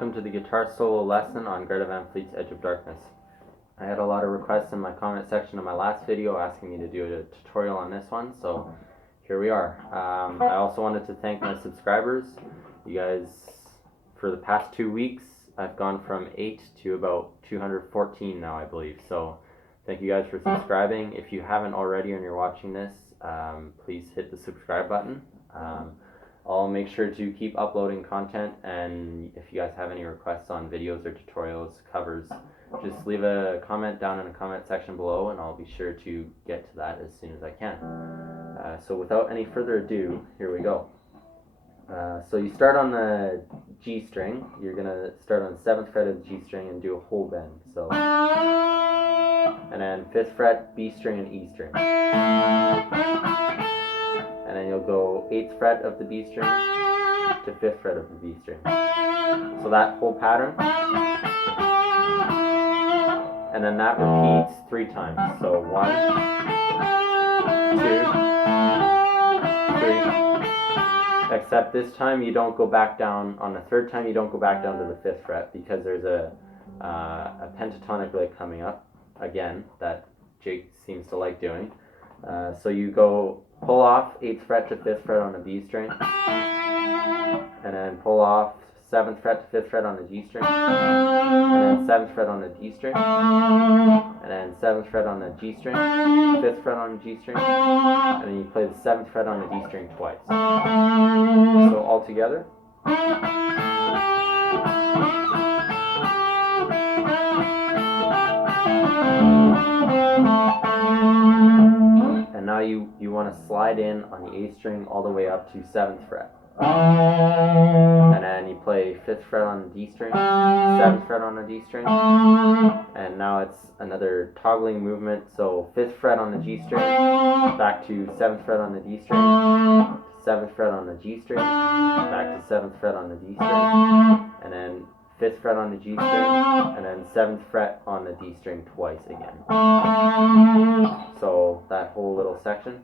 welcome to the guitar solo lesson on Greta Van Fleet's Edge of Darkness. I had a lot of requests in my comment section of my last video asking me to do a tutorial on this one, so here we are. I also wanted to thank my subscribers. You guys, for the past 2 weeks, I've gone from 8 to about 214 now, I believe. So thank you guys for subscribing. If you haven't already and you're watching this, please hit the subscribe button. I'll make sure to keep uploading content, and if you guys have any requests on videos or tutorials, covers, just leave a comment down in the comment section below and I'll be sure to get to that as soon as I can. So without any further ado, here we go. So you start on the G string. You're going to start on the 7th fret of the G string and do a whole bend. So, and then 5th fret, B string and E string. And then you'll go 8th fret of the B string to 5th fret of the B string. So that whole pattern. And then that repeats 3 times. So 1, 2, 3. Except this time you don't go back down. On the 3rd time you don't go back down to the 5th fret because there's a pentatonic lick coming up again that Jake seems to like doing. So you go pull off 8th fret to 5th fret on the B string, and then pull off 7th fret to 5th fret on the G string, and then 7th fret on the D string, and then 7th fret on the G string, 5th fret on the G string, and then you play the 7th fret on the D string twice. So all together. And now you want to slide in on the A string all the way up to 7th fret. And then you play 5th fret on the D string, 7th fret on the D string, and now it's another toggling movement. So 5th fret on the G string, back to 7th fret on the D string, 7th fret on the G string, back to 7th fret on the D string, and then 5th fret on the G string, and then 7th fret on the D string twice again. So that whole little section.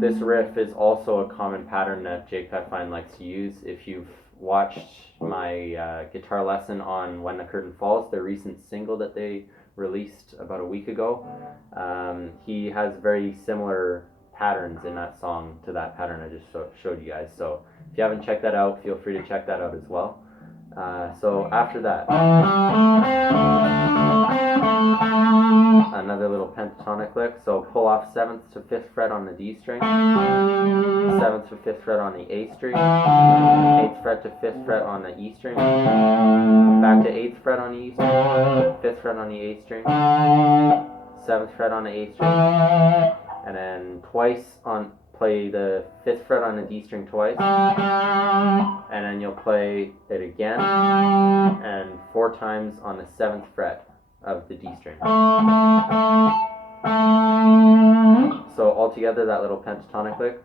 This riff is also a common pattern that Jake I find likes to use. If you've watched my guitar lesson on When the Curtain Falls, their recent single that they released about a week ago, he has very similar patterns in that song to that pattern I just showed you guys. So if you haven't checked that out, feel free to check that out as well. So after that, another little pentatonic lick. So pull off 7th to 5th fret on the D string, 7th to 5th fret on the A string, 8th fret to 5th fret on the E string, back to 8th fret on the E string, 5th fret on the A string, 7th fret on the A string, and then twice on play the 5th fret on the D string twice, and then you'll play it again and 4 times on the 7th fret of the D string. So altogether that little pentatonic lick.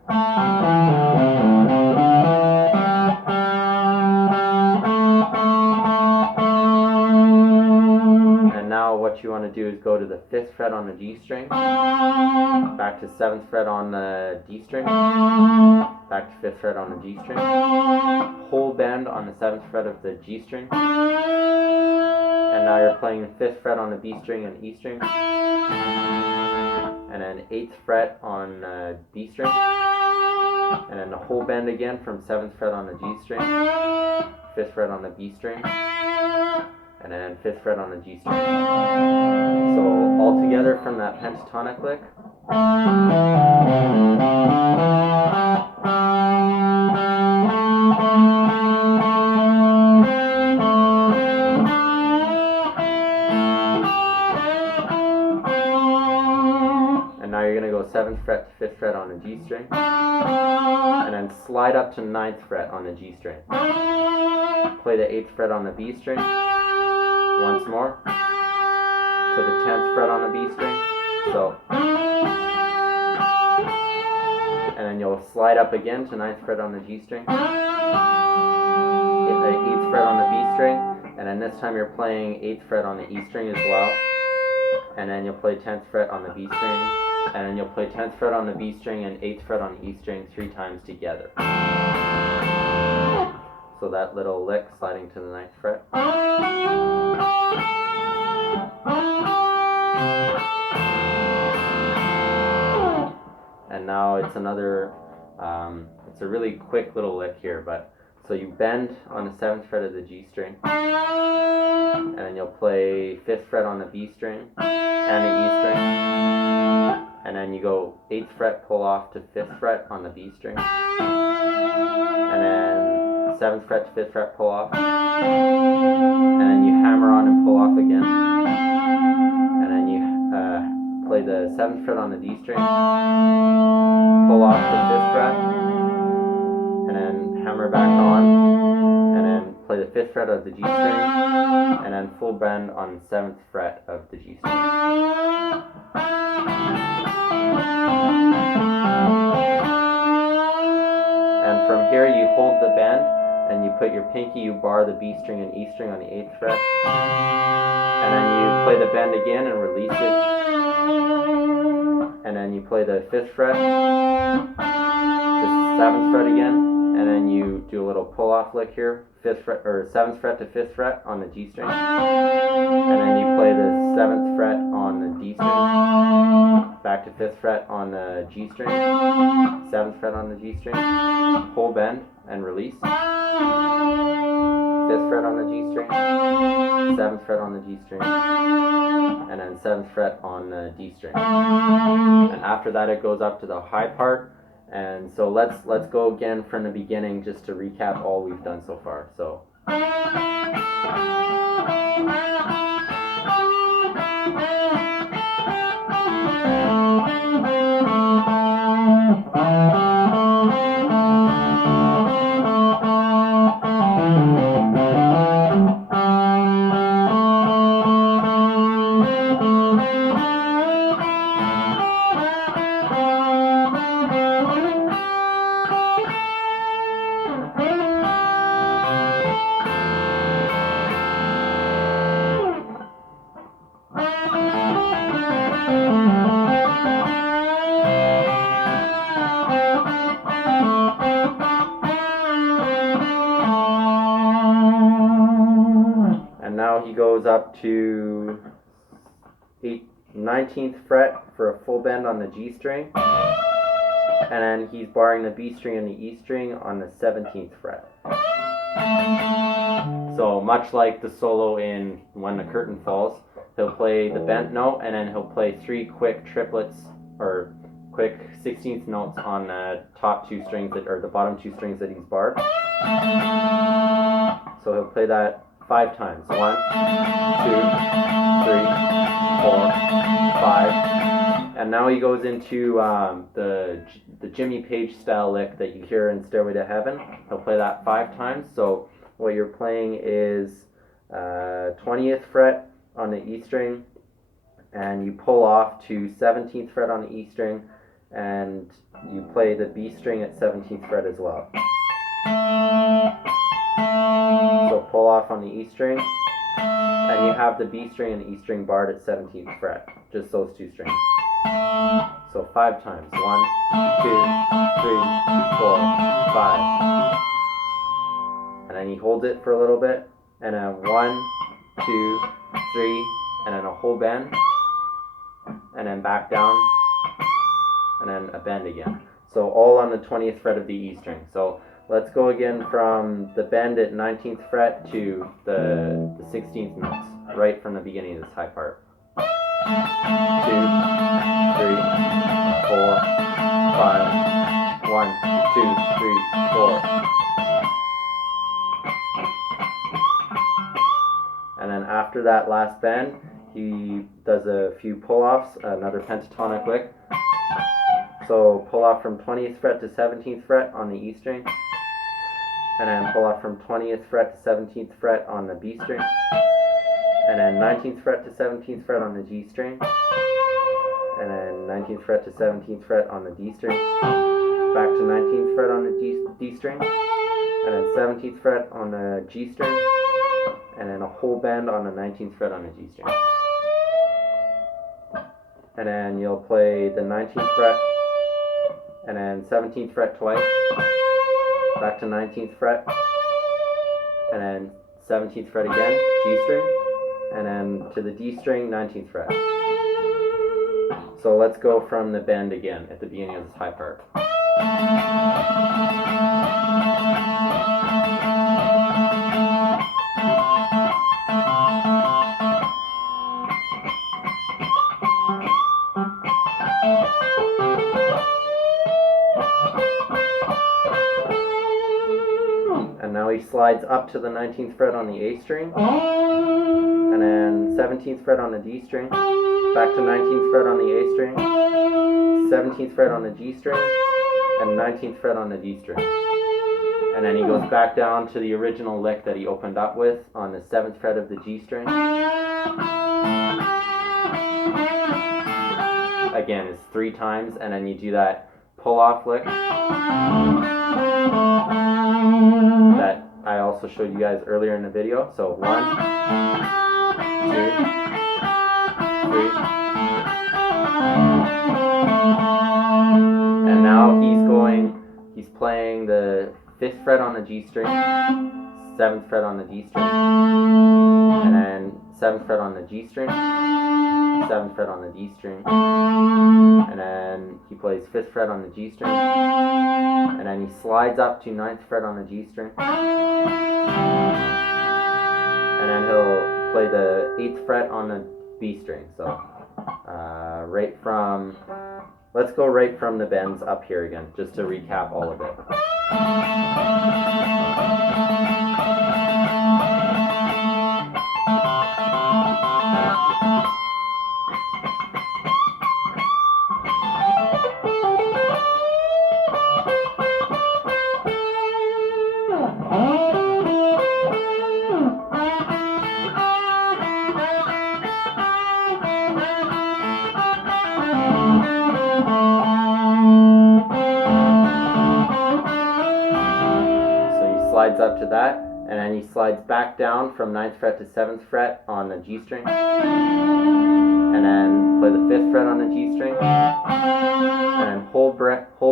And now what you want to do is go to the 5th fret on the G string, back to 7th fret on the D string, back to 5th fret on the G string, whole bend on the 7th fret of the G string, and now you're playing the 5th fret on the B string and E string, and then 8th fret on B string, and then the whole bend again from 7th fret on the G string, 5th fret on the B string, and then 5th fret on the G string. So all together from that pentatonic lick. And now you're going to go 7th fret to 5th fret on the G string, and then slide up to 9th fret on the G string. Play the 8th fret on the B string, once more, to the 10th fret on the B string, so, and then you'll slide up again to 9th fret on the G string, hit the 8th fret on the B string, and then this time you're playing 8th fret on the E string as well, and then you'll play 10th fret on the B string, and then you'll play 10th fret on the B string and 8th fret on the E string 3 times together. So that little lick sliding to the 9th fret. And now it's another, it's a really quick little lick here, but so you bend on the 7th fret of the G string, and then you'll play 5th fret on the B string and the E string, and then you go 8th fret, pull off to 5th fret on the B string, and then 7th fret to 5th fret, pull off, and then you hammer on and pull off again, and then you play the 7th fret on the D string, pull off to 5th fret, and then hammer back on, and then play the 5th fret of the G string, and then full bend on the 7th fret of the G string. And from here you hold the bend, and you put your pinky, you bar the B string and E string on the 8th fret, and then you play the bend again and release it, and then you play the 5th fret to 7th fret again, and then you do a little pull off lick here, 5th fret or 7th fret to 5th fret on the G string, and then you play the 7th fret on the D string, back to 5th fret on the G string, 7th fret on the G string, whole bend and release, 5th fret on the G string, 7th fret on the G string, and then 7th fret on the D string. And after that it goes up to the high part. And so let's go again from the beginning just to recap all we've done so far. So now he goes up to 19th fret for a full bend on the G string, and then he's barring the B string and the E string on the 17th fret. So much like the solo in When the Curtain Falls, he'll play the bent note, and then he'll play 3 quick triplets or quick 16th notes on the top 2 strings that, or the bottom 2 strings that he's barred. So he'll play that 5 times. 1, 2, 3, 4, 5. And now he goes into the Jimmy Page style lick that you hear in Stairway to Heaven. He'll play that 5 times. So what you're playing is 20th fret on the E string, and you pull off to 17th fret on the E string, and you play the B string at 17th fret as well. So pull off on the E string, and you have the B string and the E string barred at 17th fret, just those 2 strings. So 5 times. 1, 2, 3, 4, 5. And then he holds it for a little bit, and then 1, 2, 3, and then a whole bend, and then back down, and then a bend again. So all on the 20th fret of the E string. So let's go again from the bend at 19th fret to the 16th notes, right from the beginning of this high part. 2, 3, 4, 5. 1, 2, 3, 4. And then after that last bend, he does a few pull-offs, another pentatonic lick. So pull off from 20th fret to 17th fret on the E string, and then pull off from 20th fret to 17th fret on the B string, and then 19th fret to 17th fret on the G string, and then 19th fret to 17th fret on the D string, back to 19th fret on the D string, and then 17th fret on the G string, and then a whole bend on the 19th fret on the G string. and then you'll play the 19th fret, and then 17th fret twice, back to 19th fret, and then 17th fret again, G string, and then to the D string, 19th fret. So let's go from the bend again at the beginning of this high part. And now he slides up to the 19th fret on the A string, and then 17th fret on the D string, back to 19th fret on the A string, 17th fret on the G string, and 19th fret on the D string. And then he goes back down to the original lick that he opened up with on the 7th fret of the G string. Again, it's 3 times, and then you do that pull-off lick that I also showed you guys earlier in the video. So 1, 2, 3. And now he's playing the 5th fret on the G string, 7th fret on the D string, and then 7th fret on the G string, 7th fret on the D string, and then he plays 5th fret on the G string, and then he slides up to 9th fret on the G string, and then he'll play the 8th fret on the B string. So let's go right from the bends up here again, just to recap all of it. Slides up to that, and then he slides back down from 9th fret to 7th fret on the G string, and then play the 5th fret on the G string, and then whole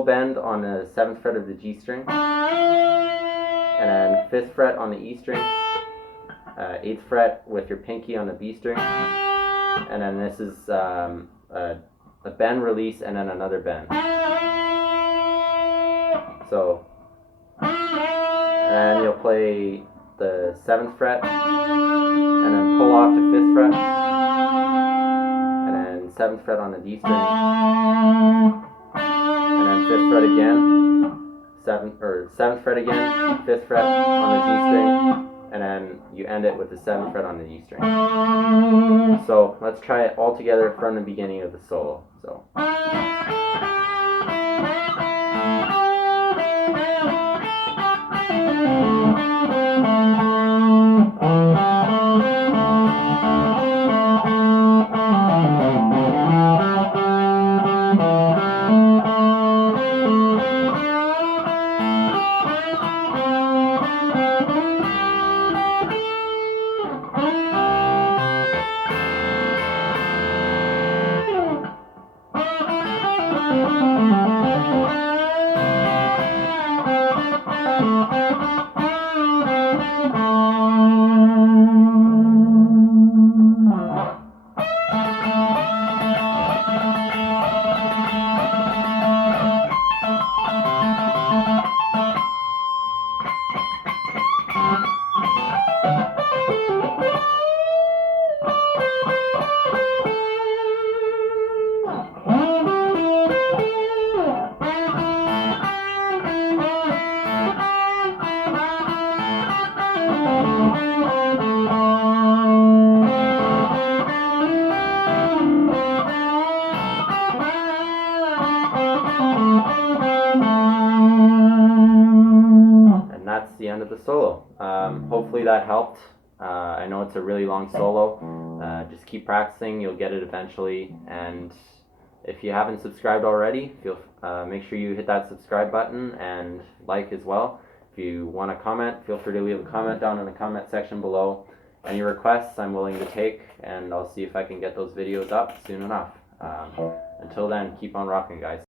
bend on the 7th fret of the G string, and then 5th fret on the E string, 8th fret with your pinky on the B string, and then this is a bend release and then another bend. So, and you'll play the 7th fret, and then pull off to 5th fret, and then 7th fret on the D string, and then 5th fret again, 7th fret again, 5th fret on the G string, and then you end it with the 7th fret on the D string. So let's try it all together from the beginning of the solo. So. That's the end of the solo. Hopefully that helped. I know it's a really long solo. Just keep practicing, you'll get it eventually. And if you haven't subscribed already, make sure you hit that subscribe button and like as well. If you want to comment, feel free to leave a comment down in the comment section below. Any requests I'm willing to take, and I'll see if I can get those videos up soon enough. Until then, keep on rocking, guys.